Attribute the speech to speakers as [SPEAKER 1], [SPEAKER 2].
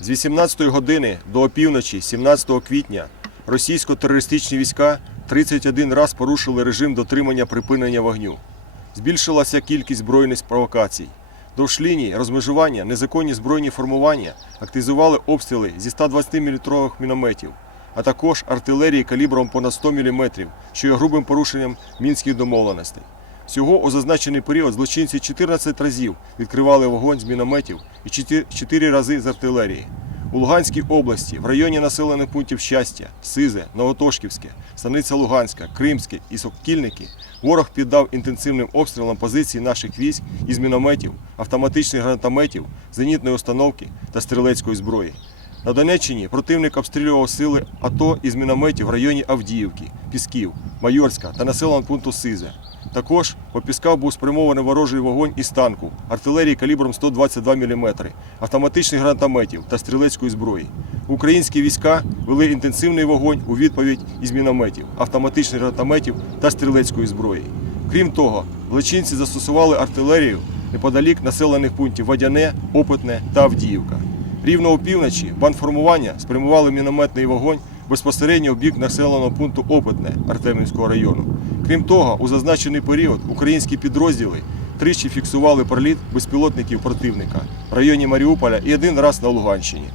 [SPEAKER 1] З 18 години до опівночі 17 квітня російсько-терористичні війська 31 раз порушили режим дотримання припинення вогню. Збільшилася кількість збройних провокацій. Довж лінії розмежування незаконні збройні формування активізували обстріли зі 120 мм мінометів, а також артилерії калібром понад 100 мм, що є грубим порушенням мінських домовленостей. Всього у зазначений період злочинці 14 разів відкривали вогонь з мінометів і 4 рази з артилерії. У Луганській області в районі населених пунктів Щастя, Сизе, Новотошківське, Станиця Луганська, Кримське і Сокільники ворог піддав інтенсивним обстрілам позицій наших військ із мінометів, автоматичних гранатометів, зенітної установки та стрілецької зброї. На Донеччині противник обстрілював сили АТО із мінометів в районі Авдіївки, Пісків, Майорська та населеного пункту Сизе. Також по пісках був спрямований ворожий вогонь із танку, артилерії калібром 122 мм, автоматичних гранатометів та стрілецької зброї. Українські війська вели інтенсивний вогонь у відповідь із мінометів, автоматичних гранатометів та стрілецької зброї. Крім того, злочинці застосували артилерію неподалік населених пунктів Водяне, Опитне та Авдіївка. Рівно опівночі бандформування спрямували мінометний вогонь безпосередньо в бік населеного пункту Опитне Артемівського району. Крім того, у зазначений період українські підрозділи тричі фіксували проліт безпілотників противника в районі Маріуполя і один раз на Луганщині.